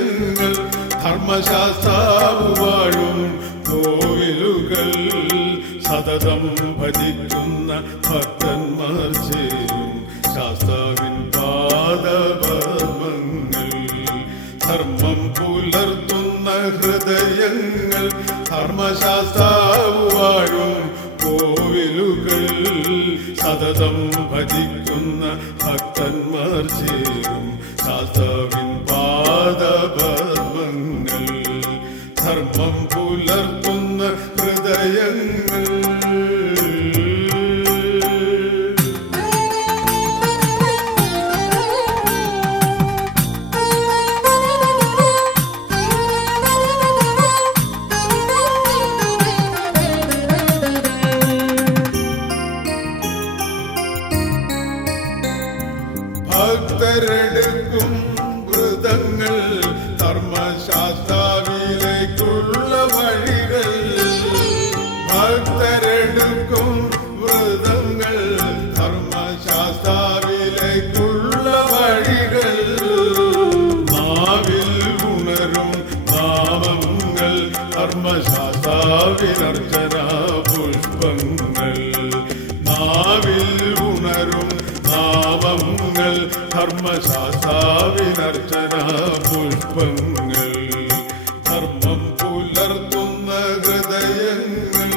ഹൃദയങ്ങൾ ധർമ്മശാസ്താവ് വാഴും കോവിലുകൾ സതതം ഭജിക്കുന്ന ഭക്തന്മാർ ചേരും ശാസ്താവിൻ പാദപദ്മങ്ങൾ ധർമ്മം പുലർത്തുന്ന ഹൃദയങ്ങൾ ധർമ്മശാസ്താവ് വാഴും കോവിലുകൾ സതതം ഭജിക്കുന്ന ഭക്തന്മാർ ചേരും ശാസ്താവിൻ പാദപദ്മങ്ങൾ ധർമ്മം പുലർത്തുന്ന ഹൃദയങ്ങൾ ഭക്തരെടുക്കും വ്രതങ്ങൾ ധർമ്മശാസ്താവിലേക്കുള്ള വഴികൾ ഭക്തരെടുക്കും വ്രതങ്ങൾ ധർമ്മശാസ്താവിലേക്കുള്ള വഴികൾ നാവിൽ ഉണരും നാമങ്ങൾ ധർമ്മശാസ്താവിനർച്ചന പുഷ്പങ്ങൾ നാവിൽ ഉണരും നാമങ്ങൾ ധർമ്മശാസ്താവിനർച്ചന പുഷ്പങ്ങൾ ധർമ്മം പുലർത്തുന്ന ഹൃദയങ്ങൾ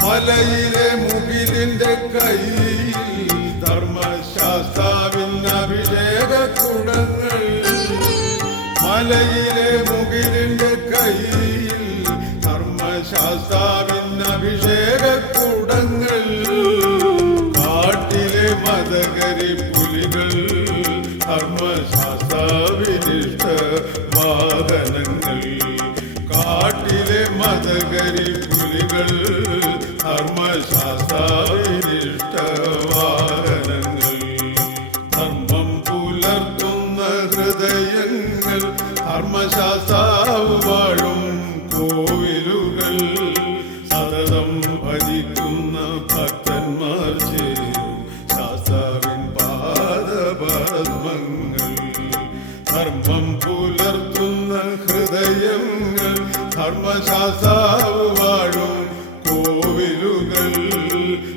മലയിലെ മുകിലിന്റെ കയ്യിൽ ധർമ്മശാസ്താവിൻ അഭിഷേകക്കുടങ്ങൾ മലയിലെ മുകിലിന്റെ കയ്യിൽ ധർമ്മശാസ്താവിൻ അഭിഷേകക്കുടങ്ങൾ കാട്ടിലെ മതകരി പുലികൾ ധർമ്മശാസ്താവിനിഷ്ട വാഹനങ്ങൾ കാട്ടിലെ മതകരി പുലികൾ ധർമ്മശാസ്താവിനിഷ്ട വാഹനങ്ങൾ ധർമ്മം പുലർത്തുന്ന ഹൃദയങ്ങൾ ധർമ്മശാസ്താവ് വാഴും കോവിലുകൾ സതതം ഭജിക്കുന്ന ഭക്തന്മാർ ചേരും ശാസ്താവിൻ പാദപദ്മങ്ങൾ ധർമ്മം പുലർത്തുന്ന ഹൃദയങ്ങൾ ധർമ്മശാസ്താവ് വാഴും കോവിലുകൾ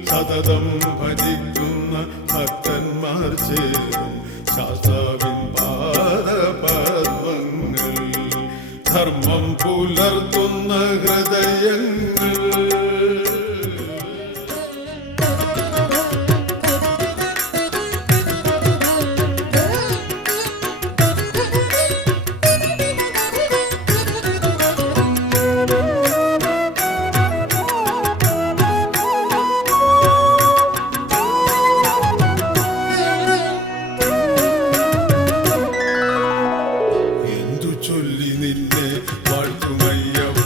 സതതം ഭജിക്കുന്ന ഭക്തന്മാർ ചേരും ശാസ്താവിൻ പാദപദ്മങ്ങൾ ധർമ്മം പുലർത്തുന്ന ഹൃദയങ്ങൾ ചൊല്ലി നിന്നെ വാഴ്ത്തുമയ്യപ്പ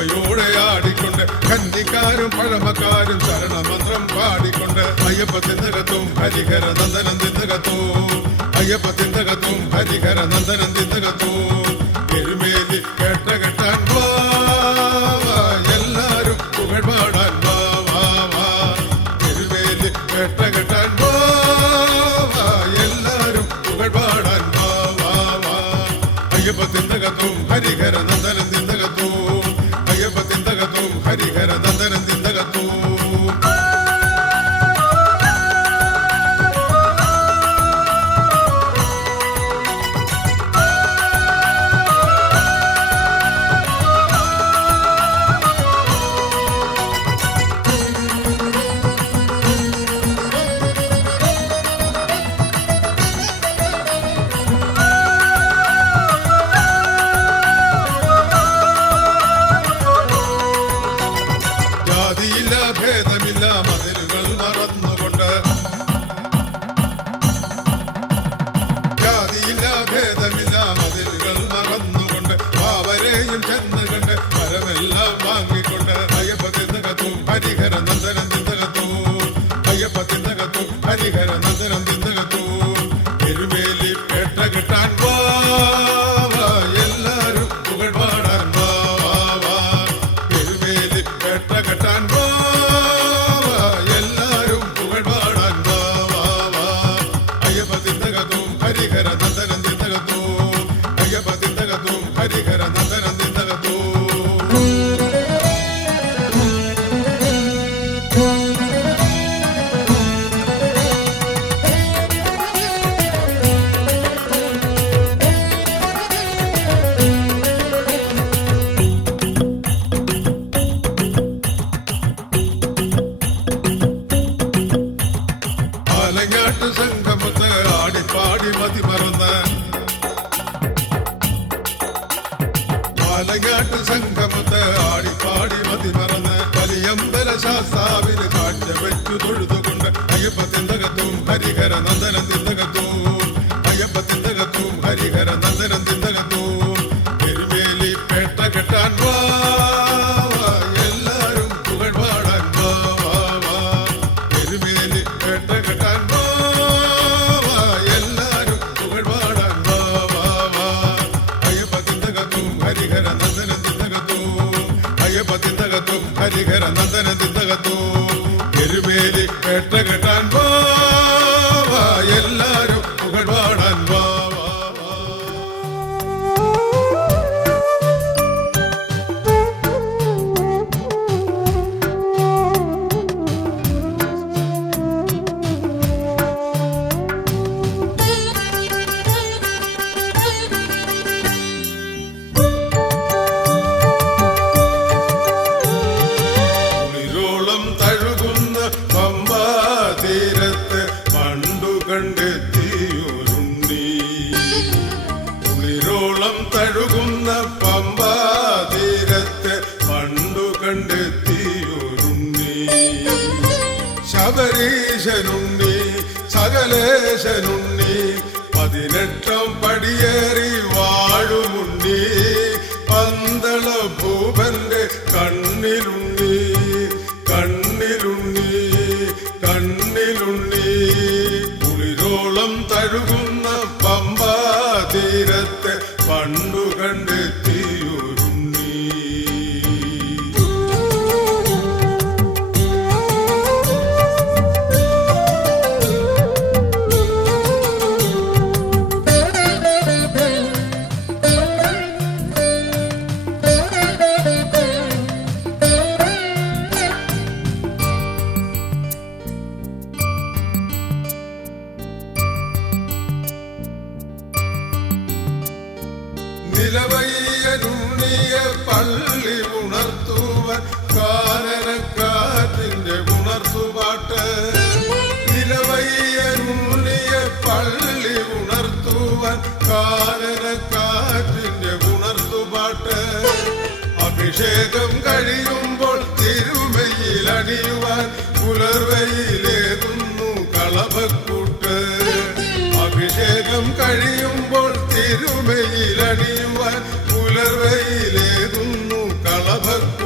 എളിമയോടെ ആടിക്കൊണ്ട് കന്നിക്കാരും പഴമക്കാരും ശരണമന്ത്രം പാടിക്കൊണ്ട് അയ്യപ്പ തിന്തകത്തും ഹരിഹര നന്ദനം തിന്തകത്തും അയ്യപ്പ തിന്തകത്തും ഹരിഹര നന്ദനം തിന്തകത്തും എരുമേലി കെട്ടാൻ വാ എല്ലാരും പുകഴ്പാടാൻ വാ വാ വാ എരുമേലി കെട്ടാൻ വാ എല്ലാരും പുകഴ്പാടാൻ വാ വാ വാ അയ്യപ്പ തിന്തകത്തും ഹരിഹര നന്ദനം തിന്തകത്തും അയ്യപ്പ തിന്തകത്തും ഹരിഹര നന്ദനം തിന്തകത്തും ജാതിയില്ല ഭേദമില്ല മതിലുകൾ മറന്നുകൊണ്ട് ജാതിയില്ല ഭേദമില്ല മതിലുകൾ മറന്നുകൊണ്ട് അവരെയും ചെന്ന് കണ്ട് മരമെല്ലാം വാങ്ങിക്കൊണ്ട് അയ്യപ്പ തിന്തകത്തും ഹരിഹര നന്ദനം തിന്തകത്തും അയ്യപ്പ തിന്തകത്തും ഹരിഹര നന്ദനം തിന്തകത്തും എരുമേലി കെട്ടാൻ വാ എല്ലാരും പുകഴ്പാടാൻ വാ വാ വാ എരുമേലി കെട്ടാൻ വാ എല്ലാരും പുകഴ്പാടാൻ വാ വാ വാ അയ്യപ്പ തിന്തകത്തും ഹരിഹര നന്ദനം തിന്തകത്തും അയ്യപ്പ തിന്തകത്തും ഹരിഹര നന്ദനം തിന്തകത്തും ആലങ്ങാട്ട് സംഗമത്ത് ആടിപ്പാടി മതി മറന്ന് ആലങ്ങാട്ട് സംഗമത്ത് ആടിപ്പാടി മതി മറന്ന് വലിയമ്പല ശാസ്താവിന് കാഴ്ച വെച്ചു തൊഴുതുകൊണ്ട് അയ്യപ്പ തിന്തകത്തും ഹരിഹര നന്ദനം തിന്തകത്തും അയ്യപ്പ തിന്തകത്തും ഹരിഹര നന്ദനം തിന്തകത്തും എരുമേലി കെട്ടാൻ വാ എല്ലാരും പുകഴ്പാടാൻ വാ വാ വാ എരുമേലി കെട്ടാൻ വാ എല്ലാരും പുകഴ്പാടാൻ വാ വാ വാ അയ്യപ്പ തിന്തകത്തും ഹരിഹര നന്ദനം തിന്തകത്തും അയ്യപ്പ തിന്തകത്തും ഹരിഹര നന്ദനം തിന്തകത്തും എരുമേലി കെട്ടാൻ വാ എല്ലാരും പുകഴ്പാടാൻ വാ വാ വാ കുളിരോളം തഴുകുന്ന പമ്പാ തീരത്ത് പണ്ടു കണ്ടെത്തിയൊരുണ്ണി കുളിരോളം തഴുകുന്ന പമ്പാ തീരത്ത് പണ്ടു കണ്ടെത്തിയൊരുണ്ണി ശബരീശനുണ്ണി സകലേശനുണ്ണി 18 പടിയേറി വാഴുമുണ്ണി പന്തള ഭൂപന്റെ കണ്ണിലുണ്ണി കണ്ണിലുണ്ണി കണ്ണിലുണ്ണി കുളിരോളം തഴുകുന്ന പമ്പാ തീരത്ത് പണ്ടു കണ്ടെത്തിയൊരുണ്ണി നിലവയ്യനുണ്ണിയ പള്ളി ഉണർത്തുവാൻ കാനനക്കാറ്റിന്റെ ഉണർത്തുപാട്ട് നിലവയ്യനുണ്ണിയ പള്ളി ഉണർത്തുവാൻ കാനനക്കാറ്റിന്റെ ഉണർത്തുപാട്ട് അഭിഷേകം കഴിയുമ്പോൾ തിരുമയിൽ അണിയുവാൻ പുലർവയിലേതുന്നു കളഭക്കൂട്ട് അഭിഷേകം കഴിയുമ്പോൾ തിരുമയിൽ അണിയുവാൻ പുലർവയിലേതുന്നു കളഭക്കൂട്ട്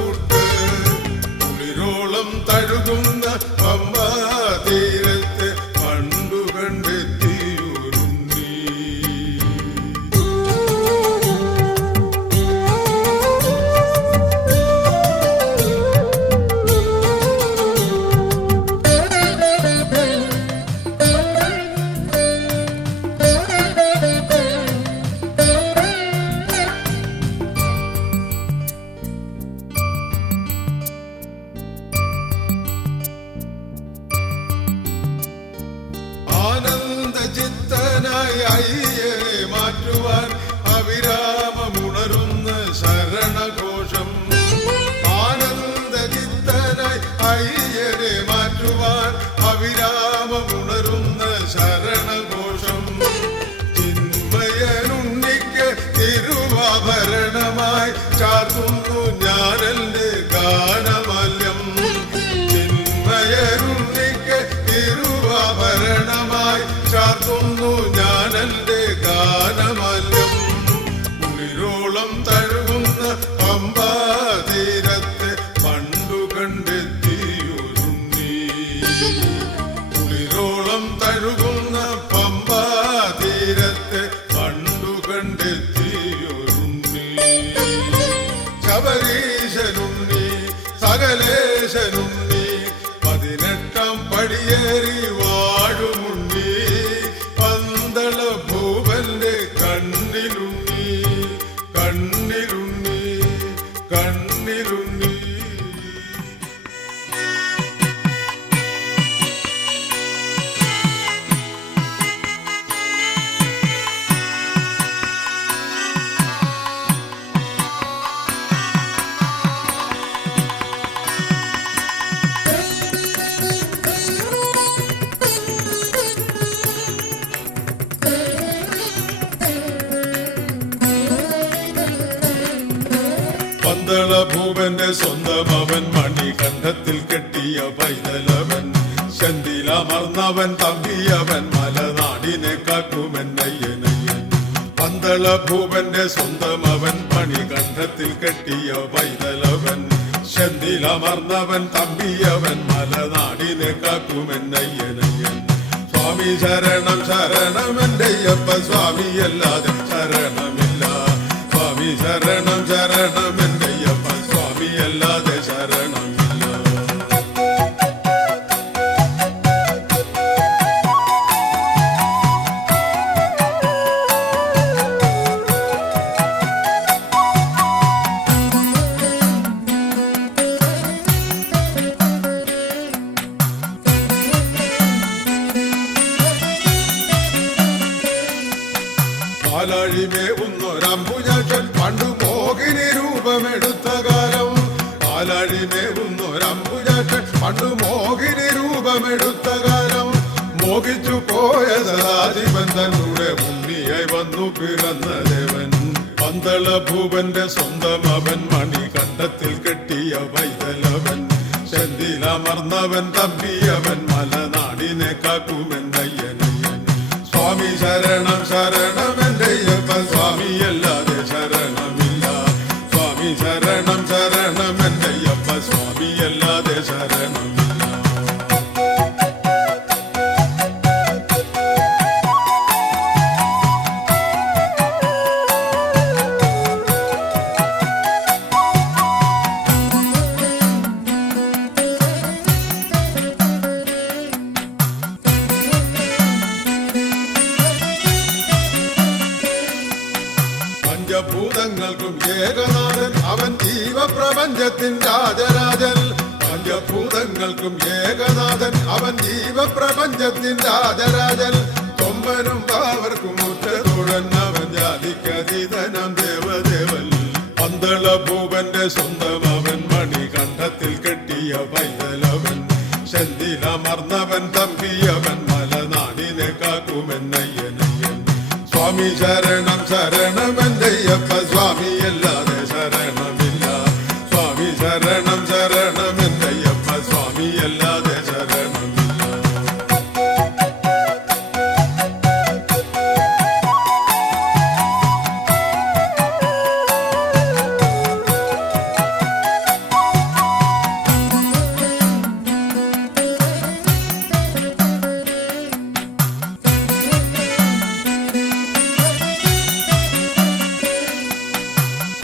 ചിന്തനായി അയ്യരെ മാറ്റുവാൻ അവിരാമമുണരുന്ന ശരണഘോഷം. ആനന്ദചിത്തനായി അയ്യരെ മാറ്റുവാൻ അവിരാമമുണരുന്ന ശരണഘോഷം. ചിന്മയനുണ്ണിക്ക് തിരുവാഭരണമായി ചാർത്തുന്നു ഞാനെന്റെ ഗാനമാല്യം. ചിന്മയനുണ്ണിക്ക് തിരുവാഭരണമായി ചാർത്തുന്നു ഞാനെന്റെ ഗാനമാല്യം. കുളിരോളം തഴുകുന്ന പമ്പാതീരത്തെ പണ്ടു കണ്ടെത്തിയൊരുണ്ണി. കുളിരോളം തഴുകുന്ന പമ്പാതീരത്തെ പണ്ടു കണ്ടെത്തിയൊരുണ്ണി. ശബരീശനുണ്ണി സകലേശനുണ്ണി 18 പടിയേറി വാഴുമുണ്ണി. പന്തള ഭൂപന്റെ കണ്ണിലുണ്ണി കണ്ണിലുണ്ണി കണ്ണിലുണ്ണി. പന്തള ഭൂപന്റെ സ്വന്തം അവൻ മണികണ്ഠത്തിൽ കെട്ടിയ പൈതലവൻ. ചെന്തിലമർന്നവൻ തമ്പിയവൻ മലനാടിനെ കാക്കുമെന്നയ്യനയ്യൻ. പന്തള ഭൂപന്റെ സ്വന്തം അവൻ മണികണ്ഠത്തിൽ കെട്ടിയ പൈതലവൻ. ചെന്തിലമർന്നവൻ തമ്പിയവൻ മലനാടിനെ കാക്കുമെന്നയ്യനയ്യൻ. സ്വാമി ശരണം ശരണമെന്റെയ്യപ്പ സ്വാമിയല്ലാതെ ശരണമില്ല. സ്വാമി ശരണം ശരണമെന്റെയ്യപ്പ സ്വാമിയല്ലാതെ ശരണമില്ല. പാലാഴിമേവുന്നൊരമ്പുജാക്ഷൻ പണ്ടു മോഹിനി രൂപമെടുത്ത കാലം. പാലാഴിമേവുന്നൊരമ്പുജാക്ഷൻ പണ്ടു മോഹിനി രൂപമെടുത്ത കാലം. മോഹിച്ചു പോയ സദാശിവൻ തന്നൂടെ ഉണ്ണിയായി വന്നു പിറന്ന ദേവൻ. പന്തള ഭൂപന്റെ സ്വന്തം അവൻ മണികണ്ഠത്തിൽ കെട്ടിയ പൈതലവൻ. ചെന്തിലമർന്നവൻ തമ്പിയവൻ മലനാടിനെ കാക്കുമെന്നയ്യനയ്യൻ. സ്വാമി ശരണം ശരണമെന്റെയ്യപ്പ സ്വാമിയല്ലാതെ ശരണമില്ല. സ്വാമി ശരണം ശരണമെന്റെയ്യപ്പ സ്വാമിയല്ലാതെ ശരണമില്ല. പഞ്ചഭൂതങ്ങൾക്കും ഏകനാഥൻ അവൻ ജീവപ്രപഞ്ചത്തിൻ രാജരാജൻ. പഞ്ചഭൂതങ്ങൾക്കും ഏകനാഥൻ അവൻ ജീവപ്രപഞ്ചത്തിൻ രാജരാജൻ. കൊമ്പനും പാവർക്കും മുറ്റത്തോടൻ അവൻ ജാതിക്കതീതനം ദേവദേവൻ. പന്തള ഭൂപന്റെ സ്വന്തം അവൻ മണികണ്ഠത്തിൽ കെട്ടിയ പൈതലവൻ. ചെന്തിലമർന്നവൻ തമ്പിയവൻ മലനാടിനെ കാക്കുമെന്നയ്യനയ്യൻ. സ്വാമി ശരണം ശരണമെന്റെയ്യപ്പ സ്വാമിയല്ലാതെ ശരണമില്ല. സ്വാമി ശരണം ശരണമെന്റെയ്യപ്പ സ്വാമിയല്ലാതെ ശരണമില്ല.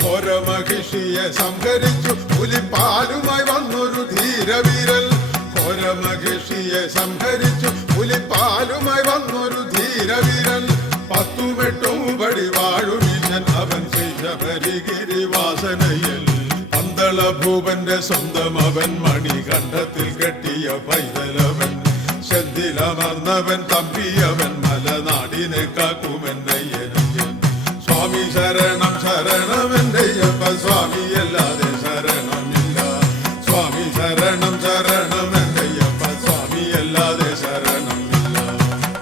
ഘോരമഹിഷിയെ സംഹരിച്ചു പുലിപ്പാലുമായി വന്നൊരു ധീരവീരൻ. ഘോരമഹിഷിയെ സംഹരിച്ചു പുലിപ്പാലുമായി വന്നൊരു ധീരവീരൻ. 10 പടി വാഴുമീശൻ അവൻ ശബരിഗിരിവാസനയിൽ. പന്തള ഭൂപന്റെ സ്വന്തം അവൻ മണികണ്ഠത്തിൽ കെട്ടിയ പൈതലവൻ. ചെന്തിലമർന്നവൻ തമ്പിയവൻ മലനാടി നാടിനെ കാക്കുമെന്നയ്യനയ്യൻ. സ്വാമി ശരണം ശരണം എന്റെയ്യപ്പ സ്വാമി അല്ലാതെ ശരണമില്ല. സ്വാമി ശരണം ശരണം എന്റെയ്യപ്പ സ്വാമി അല്ലാതെ ശരണമില്ല.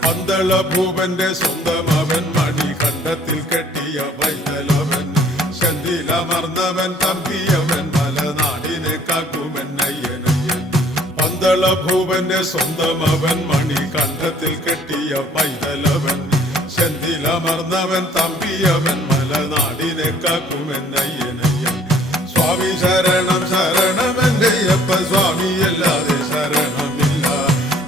പന്തള ഭൂപന്റെ സ്വന്തം അവൻ മണികണ്ഠത്തിൽ കെട്ടിയ പൈതലവൻ ചെന്തിലമർന്നവൻ തമ്പിയവൻ മലനാടിനെ കാക്കുമെന്നയ്യനയ്യൻ. പന്തള ഭൂപന്റെ സ്വന്തം അവൻ മണികണ്ഠത്തിൽ കെട്ടിയ പൈതലവൻ ചെന്തിലമർന്നവൻ തമ്പിയവൻ മലനാടിനെ കാക്കുമെന്നയ്യനയ്യൻ. സ്വാമി ശരണം ശരണം എന്റെയ്യപ്പ സ്വാമി അല്ലാതെ ശരണമില്ല.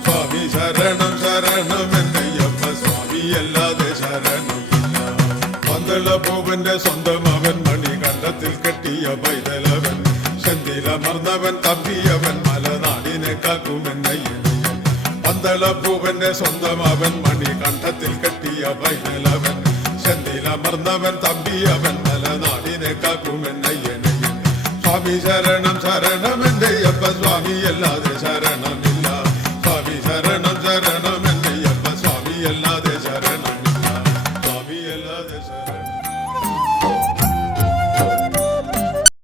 സ്വാമി ശരണം ശരണം എന്റെയ്യപ്പ സ്വാമി അല്ലാതെ ശരണമില്ല. പന്തള ഭൂപന്റെ സ്വന്തം അവൻ മണികണ്ഠത്തിൽ കെട്ടിയ പൈതലവൻ ചെന്തിലമർന്നവൻ തമ്പിയവൻ മലനാടിനെ കാക്കുമെന്നയ്യനയ്യൻ. പന്തള ഭൂപന്റെ സ്വന്തം അവൻ മണികണ്ഠത്തിൽ കെട്ടിയ പൈതലവൻ ചെന്തിലമർന്നവൻ തമ്പിയവൻ മലനാടിനെ കാക്കുമെന്നയ്യനയ്യൻ. സ്വാമി ശരണം ശരണം എന്റെയ്യപ്പ സ്വാമി അല്ലാതെ ശരണമില്ല. സ്വാമി ശരണം ശരണം എന്റെയ്യപ്പ സ്വാമി അല്ലാതെ